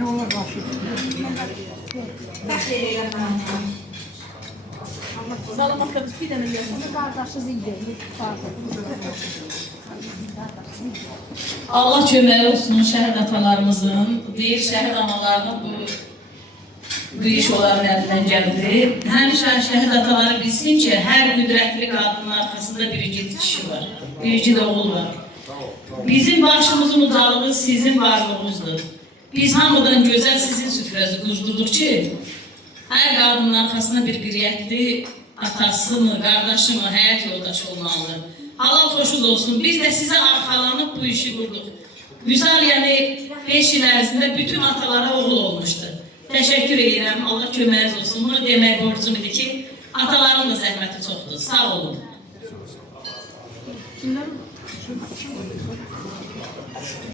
Yollar karşı. Salamatla biz bir tane yiyoruz. Kardeşiz idi. Allah köməyi olsun şəhid atalarımızın, deyir şəhid analarının bu iş onların əlindən gəldi. Həmişə şəhid ataları bilsin ki, hər qüdrətli qadının arxasında bir igid kişi var, bir igid oğul var. Bizim başımızın ucalığı sizin varlığınızdır. Biz hamıdan gözəl sizin süfrəzi qurduruq ki, hər qadının arxasında bir qiriyyətli atası mı, qardaşı mı, həyat yoldaşı olmalıdır. Halal xoşuz olsun. Biz də sizə arxalanıb bu işi qurduq. Güzel, yəni 5 il ərzində bütün atalara oğul olmuşdu. Təşəkkür edirəm. Allah köməyiniz olsun. Bunu demək borcum idi ki, ataların da zəhməti çoxdur. Sağ olun.